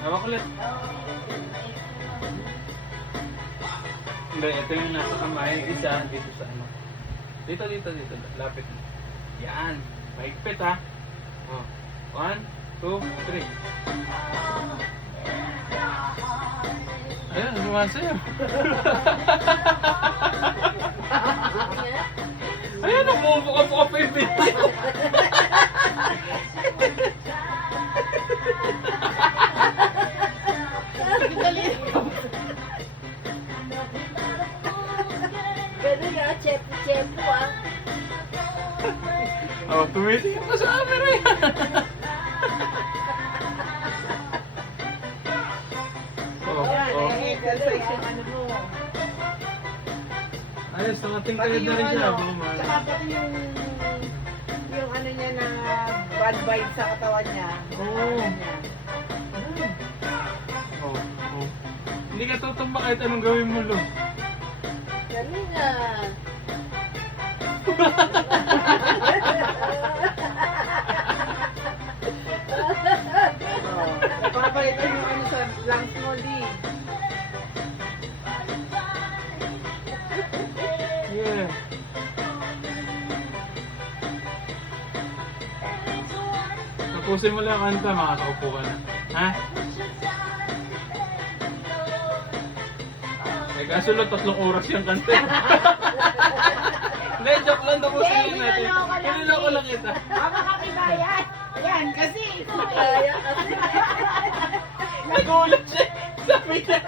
Hawak ulit. Hindi, ito yung nasa kamay. Isa, dito sa ano. Dito. Lapit. Yan. Mahigpit ha. Oh. 1, 2, 3. Ayan, sumasayaw. Ayan, namumuka-puka pa yung video. Pwede nga, chepo ah. Oh, tumitingin pa sa camera yan. Ano mo. Ayos, nakating kayo na rin siya. Tsaka pati yung ano niya na bad vibe sa katawan niya. Oo. Hindi ka tutumba kahit anong gawin mo, Lo. Dali na. Napapalitan yung ano sa lungs mo, Lee. Yeah. Tapusin mo lang ang kanta, makakaupo ka na. Ha? Eh, kaso lang 3 oras yung kanta. Hindi, joke lang, tapusin lang natin. Piniloko lang kita. Makakakibayat. Yan, kasi ikaw kaya kasi. Nagulat siya. Sabi niya,